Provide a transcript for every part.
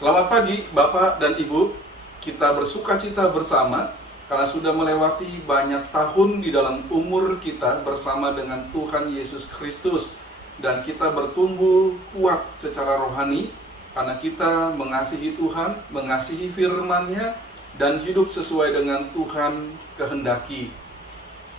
Selamat pagi Bapak dan Ibu, kita bersukacita bersama karena sudah melewati banyak tahun di dalam umur kita bersama dengan Tuhan Yesus Kristus. Dan kita bertumbuh kuat secara rohani karena kita mengasihi Tuhan, mengasihi firman-Nya, dan hidup sesuai dengan Tuhan kehendaki.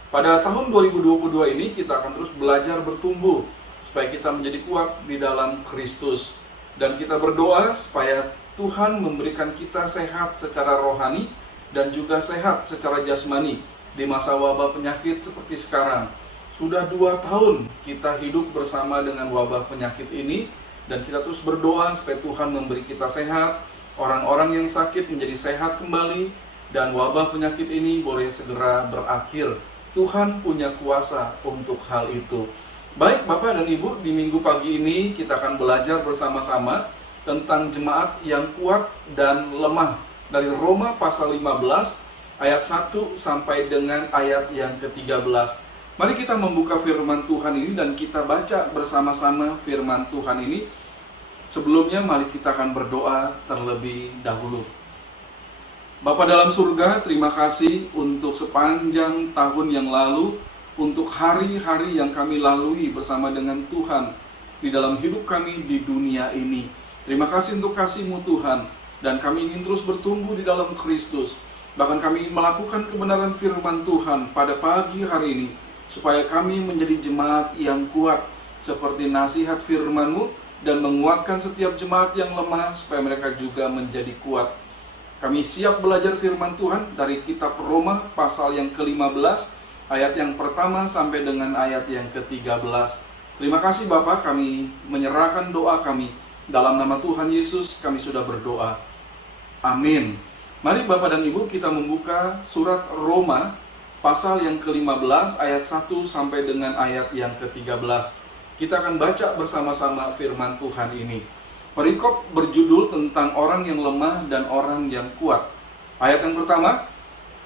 Pada tahun 2022 ini kita akan terus belajar bertumbuh supaya kita menjadi kuat di dalam Kristus. Dan kita berdoa supaya Tuhan memberikan kita sehat secara rohani dan juga sehat secara jasmani di masa wabah penyakit seperti sekarang. Sudah 2 tahun kita hidup bersama dengan wabah penyakit ini, dan kita terus berdoa supaya Tuhan memberi kita sehat, orang-orang yang sakit menjadi sehat kembali, dan wabah penyakit ini boleh segera berakhir. Tuhan punya kuasa untuk hal itu. Baik Bapak dan Ibu, di minggu pagi ini kita akan belajar bersama-sama tentang jemaat yang kuat dan lemah dari Roma pasal 15 ayat 1 sampai dengan ayat yang ke-13. Mari kita membuka firman Tuhan ini dan kita baca bersama-sama firman Tuhan ini. Sebelumnya mari kita akan berdoa terlebih dahulu. Bapa dalam surga, terima kasih untuk sepanjang tahun yang lalu, untuk hari-hari yang kami lalui bersama dengan Tuhan di dalam hidup kami di dunia ini. Terima kasih untuk kasih-Mu Tuhan, dan kami ingin terus bertumbuh di dalam Kristus. Bahkan kami ingin melakukan kebenaran firman Tuhan pada pagi hari ini, supaya kami menjadi jemaat yang kuat seperti nasihat firman-Mu, dan menguatkan setiap jemaat yang lemah supaya mereka juga menjadi kuat. Kami siap belajar firman Tuhan dari kitab Roma pasal yang ke-15 ayat yang pertama sampai dengan ayat yang ke-13. Terima kasih Bapak, kami menyerahkan doa kami. Dalam nama Tuhan Yesus kami sudah berdoa. Amin. Mari Bapak dan Ibu kita membuka surat Roma pasal yang ke-15 ayat 1 sampai dengan ayat yang ke-13. Kita akan baca bersama-sama firman Tuhan ini. Perikop berjudul tentang orang yang lemah dan orang yang kuat. Ayat yang pertama,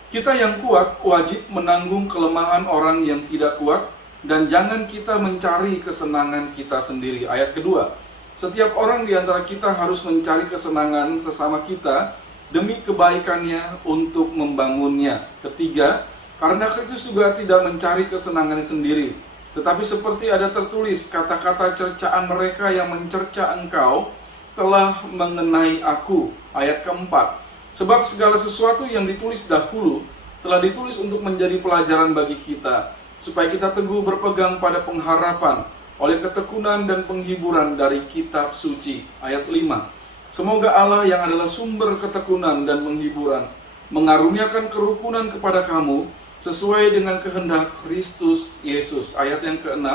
kita yang kuat wajib menanggung kelemahan orang yang tidak kuat, dan jangan kita mencari kesenangan kita sendiri. Ayat kedua, setiap orang di antara kita harus mencari kesenangan sesama kita demi kebaikannya untuk membangunnya. Ketiga, karena Kristus juga tidak mencari kesenangannya sendiri, tetapi seperti ada tertulis, kata-kata cercaan mereka yang mencerca engkau telah mengenai aku. Ayat keempat, sebab segala sesuatu yang ditulis dahulu telah ditulis untuk menjadi pelajaran bagi kita, supaya kita teguh berpegang pada pengharapan oleh ketekunan dan penghiburan dari kitab suci. Ayat 5, semoga Allah yang adalah sumber ketekunan dan penghiburan mengaruniakan kerukunan kepada kamu sesuai dengan kehendak Kristus Yesus. Ayat yang ke-6,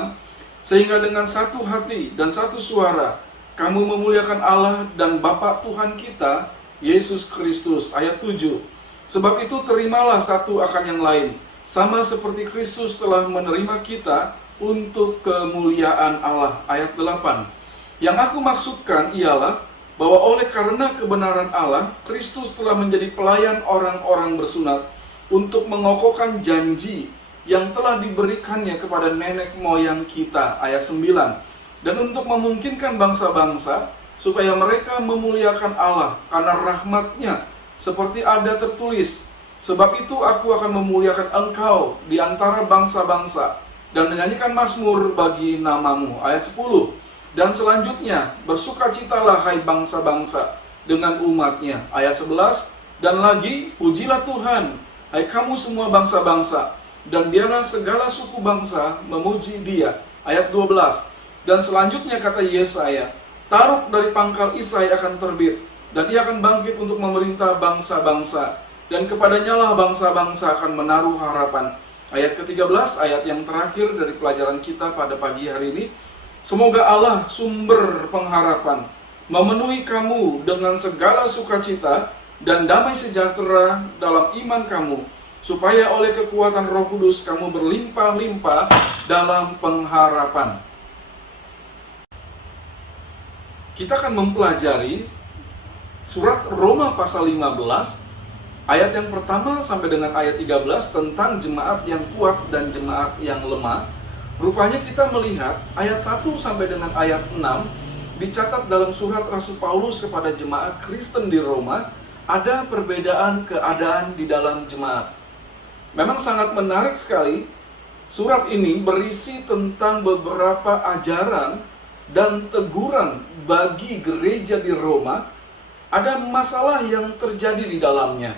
sehingga dengan satu hati dan satu suara kamu memuliakan Allah dan Bapa Tuhan kita Yesus Kristus. Ayat 7, sebab itu terimalah satu akan yang lain, sama seperti Kristus telah menerima kita untuk kemuliaan Allah. Ayat 8, yang aku maksudkan ialah bahwa oleh karena kebenaran Allah, Kristus telah menjadi pelayan orang-orang bersunat untuk mengokohkan janji yang telah diberikannya kepada nenek moyang kita. Ayat 9, dan untuk memungkinkan bangsa-bangsa supaya mereka memuliakan Allah karena rahmat-Nya, seperti ada tertulis, sebab itu aku akan memuliakan engkau di antara bangsa-bangsa dan menyanyikan mazmur bagi namamu. Ayat 10, dan selanjutnya bersukacitalah hai bangsa-bangsa dengan umat-Nya. Ayat 11, dan lagi pujilah Tuhan hai kamu semua bangsa-bangsa, dan biarlah segala suku bangsa memuji Dia. Ayat 12, dan selanjutnya kata Yesaya, Taruk dari pangkal Isai akan terbit, dan ia akan bangkit untuk memerintah bangsa-bangsa. dan kepadanya lah bangsa-bangsa akan menaruh harapan. Ayat ke-13, ayat yang terakhir dari pelajaran kita pada pagi hari ini. Semoga Allah sumber pengharapan memenuhi kamu dengan segala sukacita dan damai sejahtera dalam iman kamu, supaya oleh kekuatan Roh Kudus kamu berlimpah-limpah dalam pengharapan. Kita akan mempelajari surat Roma pasal 15, ayat yang pertama sampai dengan ayat 13 tentang jemaat yang kuat dan jemaat yang lemah. Rupanya kita melihat ayat 1 sampai dengan ayat 6 dicatat dalam surat Rasul Paulus kepada jemaat Kristen di Roma, ada perbedaan keadaan di dalam jemaat. Memang sangat menarik sekali, surat ini berisi tentang beberapa ajaran dan teguran bagi gereja di Roma. Ada masalah yang terjadi di dalamnya.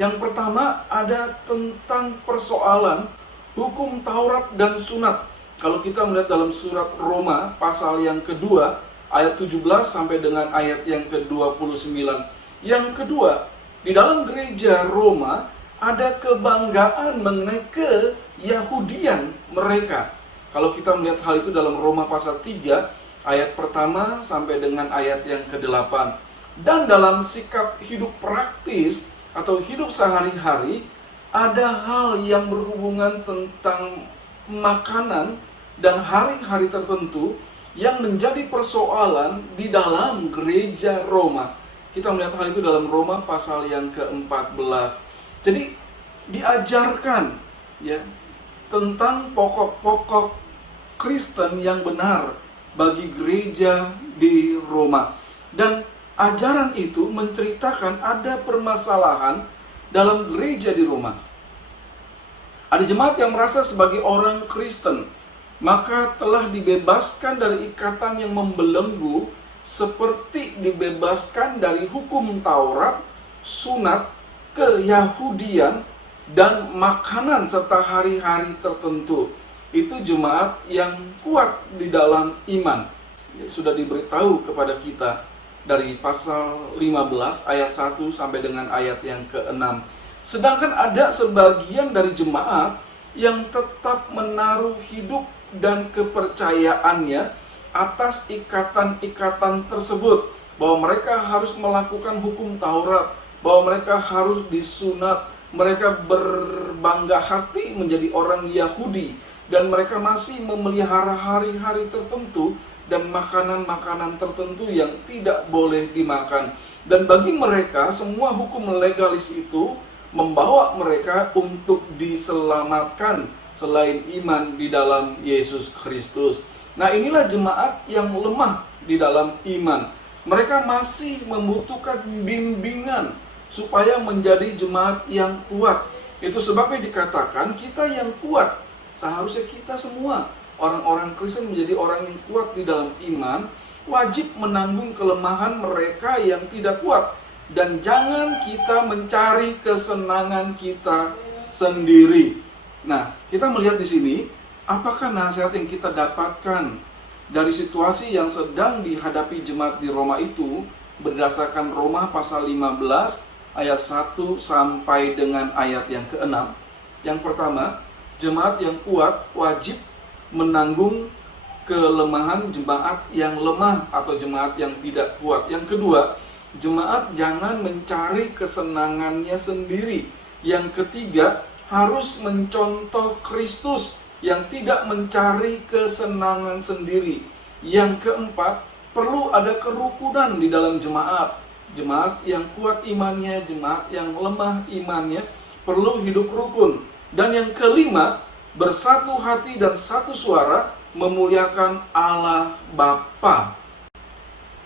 Yang pertama ada tentang persoalan hukum Taurat dan sunat. Kalau kita melihat dalam surat Roma pasal yang kedua, ayat 17 sampai dengan ayat yang ke-29. Yang kedua, di dalam gereja Roma ada kebanggaan mengenai keyahudian mereka. Kalau kita melihat hal itu dalam Roma pasal 3, ayat pertama sampai dengan ayat yang ke-8. Dan dalam sikap hidup praktis atau hidup sehari-hari, ada hal yang berhubungan tentang makanan dan hari-hari tertentu yang menjadi persoalan di dalam gereja Roma. Kita melihat hal itu dalam Roma pasal yang ke-14. Jadi diajarkan ya tentang pokok-pokok Kristen yang benar bagi gereja di Roma. Dan ajaran itu menceritakan ada permasalahan dalam gereja di Roma. Ada jemaat yang merasa sebagai orang Kristen, maka telah dibebaskan dari ikatan yang membelenggu, seperti dibebaskan dari hukum Taurat, sunat, keyahudian, dan makanan serta hari-hari tertentu. Itu jemaat yang kuat di dalam iman. Sudah diberitahu kepada kita dari pasal 15 ayat 1 sampai dengan ayat yang ke-6. Sedangkan ada sebagian dari jemaat yang tetap menaruh hidup dan kepercayaannya atas ikatan-ikatan tersebut, bahwa mereka harus melakukan hukum Taurat, bahwa mereka harus disunat, mereka berbangga hati menjadi orang Yahudi, dan mereka masih memelihara hari-hari tertentu dan makanan-makanan tertentu yang tidak boleh dimakan. Dan bagi mereka, semua hukum legalis itu membawa mereka untuk diselamatkan selain iman di dalam Yesus Kristus. Nah, inilah jemaat yang lemah di dalam iman. Mereka masih membutuhkan bimbingan supaya menjadi jemaat yang kuat. Itu sebabnya dikatakan kita yang kuat. Seharusnya kita semua orang-orang Kristen menjadi orang yang kuat di dalam iman, wajib menanggung kelemahan mereka yang tidak kuat. Dan jangan kita mencari kesenangan kita sendiri. Nah, kita melihat di sini, apakah nasihat yang kita dapatkan dari situasi yang sedang dihadapi jemaat di Roma itu berdasarkan Roma pasal 15 ayat 1 sampai dengan ayat yang ke-6. Yang pertama, jemaat yang kuat wajib menanggung kelemahan jemaat yang lemah atau jemaat yang tidak kuat. Yang kedua, jemaat jangan mencari kesenangannya sendiri. Yang ketiga, harus mencontoh Kristus yang tidak mencari kesenangan sendiri. Yang keempat, perlu ada kerukunan di dalam jemaat. Jemaat yang kuat imannya, jemaat yang lemah imannya perlu hidup rukun. Dan yang kelima, bersatu hati dan satu suara memuliakan Allah Bapa.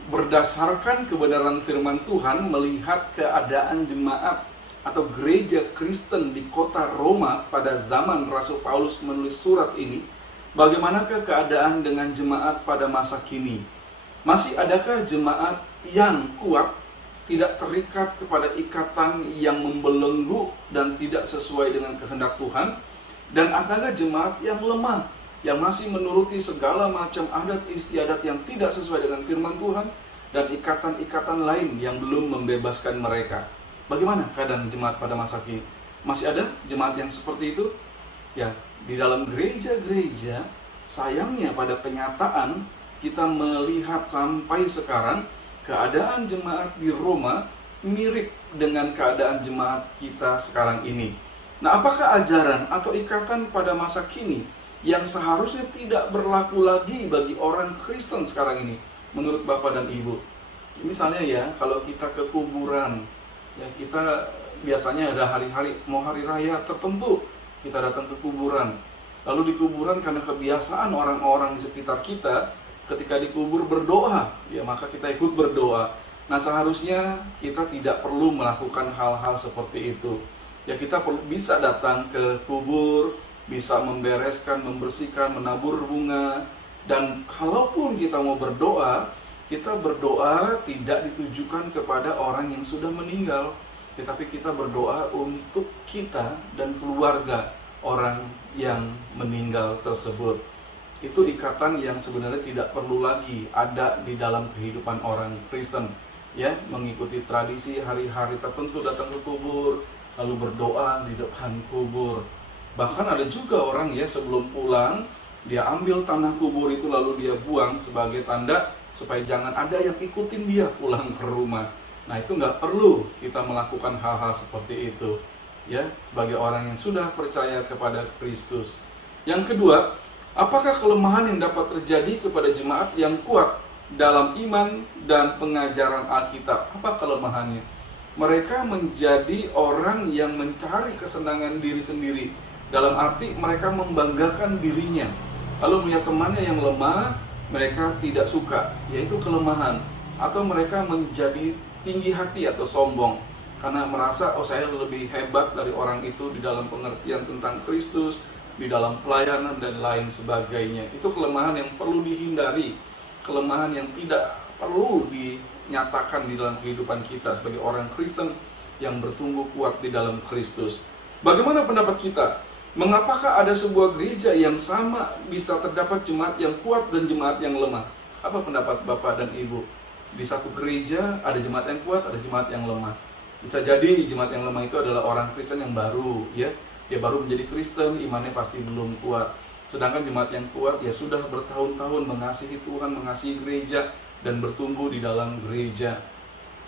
Berdasarkan kebenaran firman Tuhan, melihat keadaan jemaat atau gereja Kristen di kota Roma pada zaman Rasul Paulus menulis surat ini, bagaimanakah keadaan dengan jemaat pada masa kini? Masih adakah jemaat yang kuat, tidak terikat kepada ikatan yang membelenggu dan tidak sesuai dengan kehendak Tuhan? Dan adakah jemaat yang lemah, yang masih menuruti segala macam adat istiadat yang tidak sesuai dengan firman Tuhan, dan ikatan-ikatan lain yang belum membebaskan mereka? Bagaimana keadaan jemaat pada masa kini? Masih ada jemaat yang seperti itu? Ya, di dalam gereja-gereja, sayangnya pada kenyataan kita melihat sampai sekarang keadaan jemaat di Roma mirip dengan keadaan jemaat kita sekarang ini. Nah, apakah ajaran atau ikatan pada masa kini yang seharusnya tidak berlaku lagi bagi orang Kristen sekarang ini menurut Bapak dan Ibu? Misalnya ya, kalau kita ke kuburan, ya kita biasanya ada hari-hari, mau hari raya tertentu, kita datang ke kuburan. Lalu di kuburan karena kebiasaan orang-orang di sekitar kita, ketika dikubur berdoa, ya maka kita ikut berdoa. Nah, seharusnya kita tidak perlu melakukan hal-hal seperti itu. Ya, kita bisa datang ke kubur, bisa membereskan, membersihkan, menabur bunga. Dan kalaupun kita mau berdoa, kita berdoa tidak ditujukan kepada orang yang sudah meninggal, tetapi kita berdoa untuk kita dan keluarga orang yang meninggal tersebut. Itu ikatan yang sebenarnya tidak perlu lagi ada di dalam kehidupan orang Kristen. Ya, mengikuti tradisi hari-hari tertentu datang ke kubur, lalu berdoa di depan kubur. Bahkan ada juga orang ya sebelum pulang, dia ambil tanah kubur itu lalu dia buang sebagai tanda supaya jangan ada yang ikutin dia pulang ke rumah. Nah, itu nggak perlu kita melakukan hal-hal seperti itu. Ya, sebagai orang yang sudah percaya kepada Kristus. Yang kedua, apakah kelemahan yang dapat terjadi kepada jemaat yang kuat dalam iman dan pengajaran Alkitab? Apa kelemahannya? Mereka menjadi orang yang mencari kesenangan diri sendiri. Dalam arti mereka membanggakan dirinya. Lalu melihat temannya yang lemah, mereka tidak suka, yaitu kelemahan. Atau mereka menjadi tinggi hati atau sombong, karena merasa, oh saya lebih hebat dari orang itu di dalam pengertian tentang Kristus, di dalam pelayanan dan lain sebagainya. Itu kelemahan yang perlu dihindari, kelemahan yang tidak perlu dinyatakan di dalam kehidupan kita sebagai orang Kristen yang bertumbuh kuat di dalam Kristus. Bagaimana pendapat kita? Mengapakah ada sebuah gereja yang sama bisa terdapat jemaat yang kuat dan jemaat yang lemah? Apa pendapat Bapak dan Ibu? Di satu gereja ada jemaat yang kuat, ada jemaat yang lemah. Bisa jadi jemaat yang lemah itu adalah orang Kristen yang baru, ya. Dia baru menjadi Kristen, imannya pasti belum kuat. Sedangkan jemaat yang kuat ya sudah bertahun-tahun mengasihi Tuhan, mengasihi gereja dan bertumbuh di dalam gereja.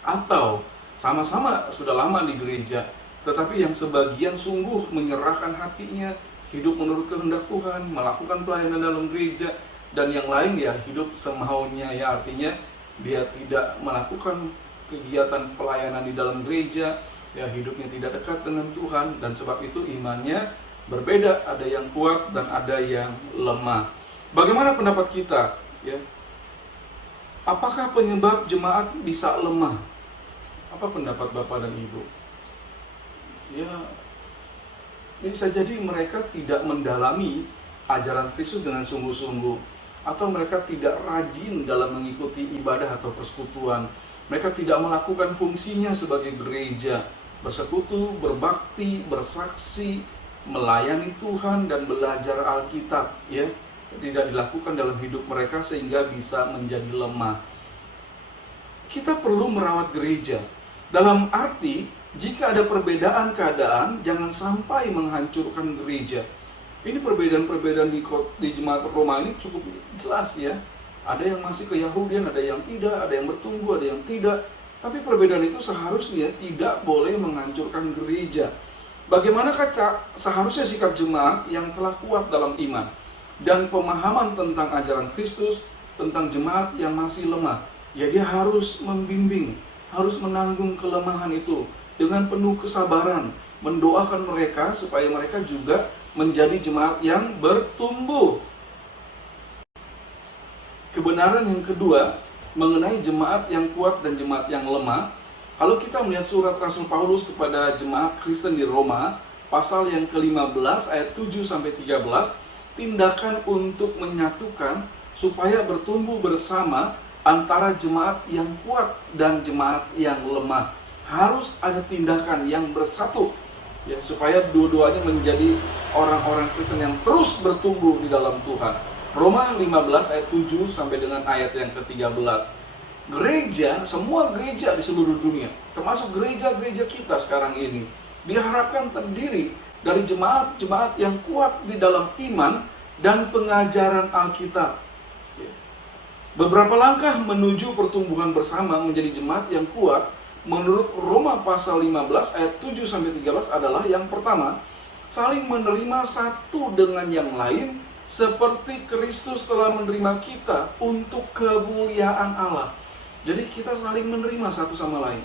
Atau sama-sama sudah lama di gereja, tetapi yang sebagian sungguh menyerahkan hatinya, hidup menurut kehendak Tuhan, melakukan pelayanan dalam gereja, dan yang lain ya hidup semaunya, ya artinya dia tidak melakukan kegiatan pelayanan di dalam gereja, ya hidupnya tidak dekat dengan Tuhan, dan sebab itu imannya berbeda, ada yang kuat dan ada yang lemah. Bagaimana pendapat kita? Ya, apakah penyebab jemaat bisa lemah? Apa pendapat Bapak dan Ibu? Ya, bisa jadi mereka tidak mendalami ajaran Kristus dengan sungguh-sungguh, atau mereka tidak rajin dalam mengikuti ibadah atau persekutuan. Mereka tidak melakukan fungsinya sebagai gereja, bersekutu, berbakti, bersaksi, melayani Tuhan dan belajar Alkitab, ya. Tidak dilakukan dalam hidup mereka sehingga bisa menjadi lemah. Kita perlu merawat gereja. Dalam arti, jika ada perbedaan keadaan, jangan sampai menghancurkan gereja. Ini perbedaan-perbedaan di jemaat Roma ini cukup jelas ya. Ada yang masih keyahudian, ada yang tidak, ada yang bertumbuh, ada yang tidak. Tapi perbedaan itu seharusnya tidak boleh menghancurkan gereja. Bagaimanakah seharusnya sikap jemaat yang telah kuat dalam iman dan pemahaman tentang ajaran Kristus, tentang jemaat yang masih lemah? Ya, dia harus membimbing, harus menanggung kelemahan itu dengan penuh kesabaran, mendoakan mereka supaya mereka juga menjadi jemaat yang bertumbuh. Kebenaran yang kedua mengenai jemaat yang kuat dan jemaat yang lemah, kalau kita melihat surat Rasul Paulus kepada jemaat Kristen di Roma, pasal yang ke-15 ayat 7-13, tindakan untuk menyatukan supaya bertumbuh bersama antara jemaat yang kuat dan jemaat yang lemah. Harus ada tindakan yang bersatu, ya, supaya dua-duanya menjadi orang-orang Kristen yang terus bertumbuh di dalam Tuhan. Roma 15 ayat 7 sampai dengan ayat yang ke-13. Gereja, semua gereja di seluruh dunia, termasuk gereja-gereja kita sekarang ini, diharapkan terdiri dari jemaat-jemaat yang kuat di dalam iman dan pengajaran Alkitab. Beberapa langkah menuju pertumbuhan bersama menjadi jemaat yang kuat menurut Roma pasal 15 ayat 7-13 adalah yang pertama, saling menerima satu dengan yang lain seperti Kristus telah menerima kita untuk kemuliaan Allah. Jadi kita saling menerima satu sama lain.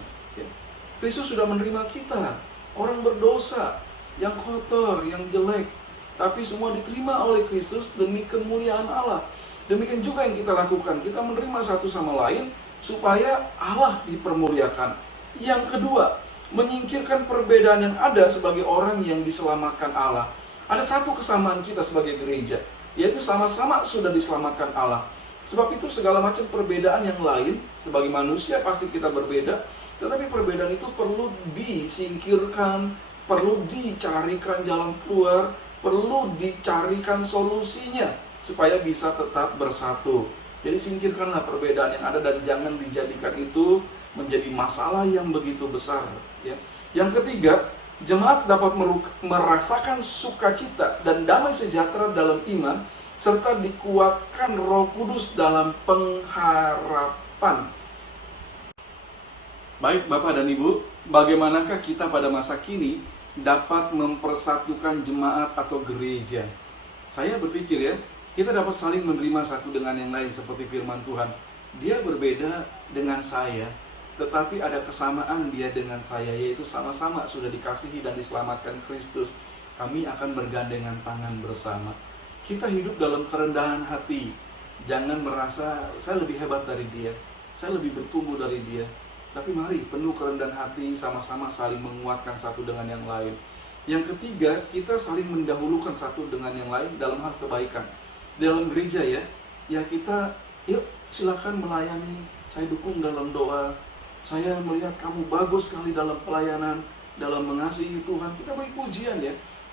Kristus sudah menerima kita, orang berdosa, yang kotor, yang jelek, tapi semua diterima oleh Kristus demi kemuliaan Allah. Demikian juga yang kita lakukan, kita menerima satu sama lain supaya Allah dipermuliakan. Yang kedua, menyingkirkan perbedaan yang ada sebagai orang yang diselamatkan Allah. Ada satu kesamaan kita sebagai gereja, yaitu sama-sama sudah diselamatkan Allah. Sebab itu segala macam perbedaan yang lain, sebagai manusia pasti kita berbeda, tetapi perbedaan itu perlu disingkirkan, perlu dicarikan jalan keluar, perlu dicarikan solusinya, supaya bisa tetap bersatu. Jadi singkirkanlah perbedaan yang ada dan jangan dijadikan itu menjadi masalah yang begitu besar. Yang ketiga, jemaat dapat merasakan sukacita dan damai sejahtera dalam iman, serta dikuatkan Roh Kudus dalam pengharapan. Baik Bapak dan Ibu, bagaimanakah kita pada masa kini dapat mempersatukan jemaat atau gereja? Saya berpikir kita dapat saling menerima satu dengan yang lain seperti firman Tuhan. Dia berbeda dengan saya, tetapi ada kesamaan dia dengan saya, yaitu sama-sama sudah dikasihi dan diselamatkan Kristus. Kami akan bergandengan tangan bersama. Kita hidup dalam kerendahan hati. Jangan merasa saya lebih hebat dari dia, saya lebih bertumbuh dari dia. Tapi mari penuh kerendahan hati, sama-sama saling menguatkan satu dengan yang lain. Yang ketiga, kita saling mendahulukan satu dengan yang lain dalam hal kebaikan. Dalam gereja ya kita yuk silakan melayani, saya dukung dalam doa. Saya melihat kamu bagus sekali dalam pelayanan, dalam mengasihi Tuhan. Kita beri pujian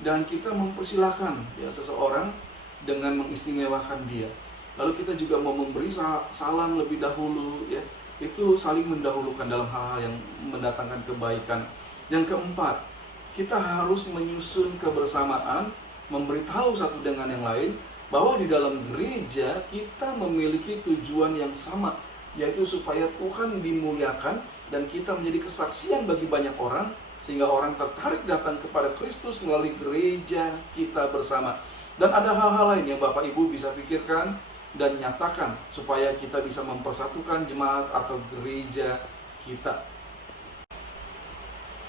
dan kita mempersilahkan seseorang dengan mengistimewakan dia. Lalu kita juga mau memberi salam lebih dahulu itu saling mendahulukan dalam hal-hal yang mendatangkan kebaikan. Yang keempat, kita harus menyusun kebersamaan, memberitahu satu dengan yang lain bahwa di dalam gereja kita memiliki tujuan yang sama, yaitu supaya Tuhan dimuliakan dan kita menjadi kesaksian bagi banyak orang, sehingga orang tertarik datang kepada Kristus melalui gereja kita bersama. Dan ada hal-hal lain yang Bapak Ibu bisa pikirkan dan nyatakan supaya kita bisa mempersatukan jemaat atau gereja kita.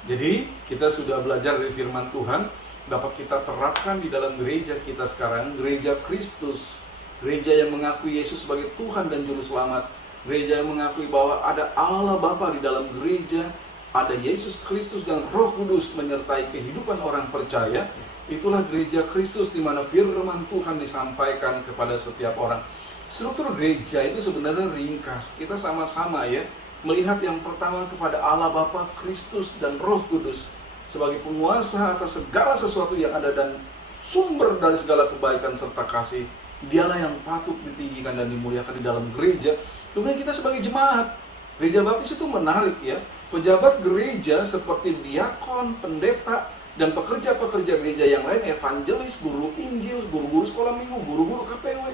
Jadi kita sudah belajar dari firman Tuhan, dapat kita terapkan di dalam gereja kita sekarang, gereja Kristus, gereja yang mengakui Yesus sebagai Tuhan dan Juru Selamat, gereja yang mengakui bahwa ada Allah Bapa di dalam gereja, ada Yesus Kristus dan Roh Kudus menyertai kehidupan orang percaya. Itulah gereja Kristus di mana firman Tuhan disampaikan kepada setiap orang. Struktur gereja itu sebenarnya ringkas. Kita sama-sama melihat yang pertama kepada Allah Bapa, Kristus dan Roh Kudus sebagai penguasa atas segala sesuatu yang ada dan sumber dari segala kebaikan serta kasih. Dialah yang patut ditinggikan dan dimuliakan di dalam gereja. Kemudian kita sebagai jemaat, gereja baptis itu menarik Pejabat gereja seperti diakon, pendeta, dan pekerja-pekerja gereja yang lain, evangelis, guru Injil, guru-guru sekolah minggu, guru-guru KPW,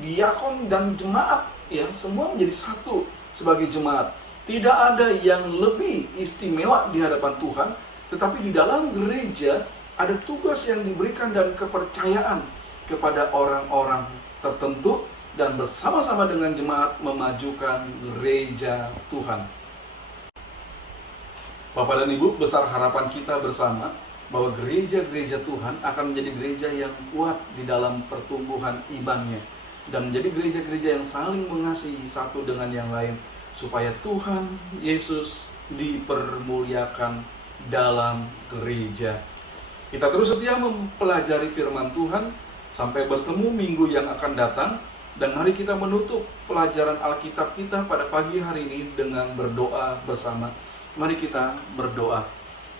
diakon dan jemaat semua menjadi satu sebagai jemaat. Tidak ada yang lebih istimewa di hadapan Tuhan, tetapi di dalam gereja ada tugas yang diberikan dan kepercayaan kepada orang-orang tertentu dan bersama-sama dengan jemaat memajukan gereja Tuhan. Bapak dan Ibu, besar harapan kita bersama bahwa gereja-gereja Tuhan akan menjadi gereja yang kuat di dalam pertumbuhan imannya dan menjadi gereja-gereja yang saling mengasihi satu dengan yang lain supaya Tuhan Yesus dipermuliakan dalam gereja. Kita terus setia mempelajari firman Tuhan sampai bertemu minggu yang akan datang, dan mari kita menutup pelajaran Alkitab kita pada pagi hari ini dengan berdoa bersama. Mari kita berdoa.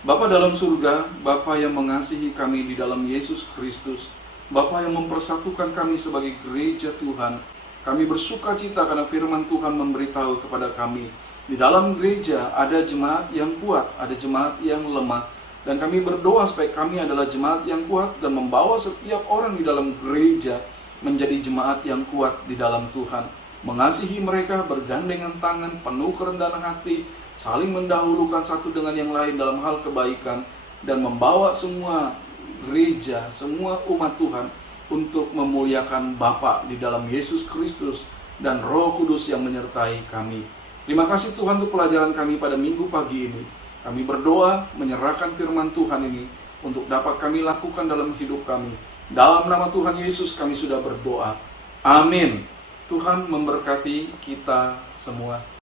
Bapa dalam surga, Bapa yang mengasihi kami di dalam Yesus Kristus, Bapa yang mempersatukan kami sebagai gereja Tuhan, Kami bersuka cita karena firman Tuhan memberitahu kepada kami, di dalam gereja ada jemaat yang kuat, ada jemaat yang lemah. Dan kami berdoa supaya kami adalah jemaat yang kuat dan membawa setiap orang di dalam gereja menjadi jemaat yang kuat di dalam Tuhan. Mengasihi mereka, bergandengan tangan, penuh kerendahan hati, saling mendahulukan satu dengan yang lain dalam hal kebaikan, dan membawa semua gereja, semua umat Tuhan untuk memuliakan Bapa di dalam Yesus Kristus dan Roh Kudus yang menyertai kami. Terima kasih Tuhan untuk pelajaran kami pada minggu pagi ini. Kami berdoa menyerahkan firman Tuhan ini untuk dapat kami lakukan dalam hidup kami. Dalam nama Tuhan Yesus kami sudah berdoa. Amin. Tuhan memberkati kita semua.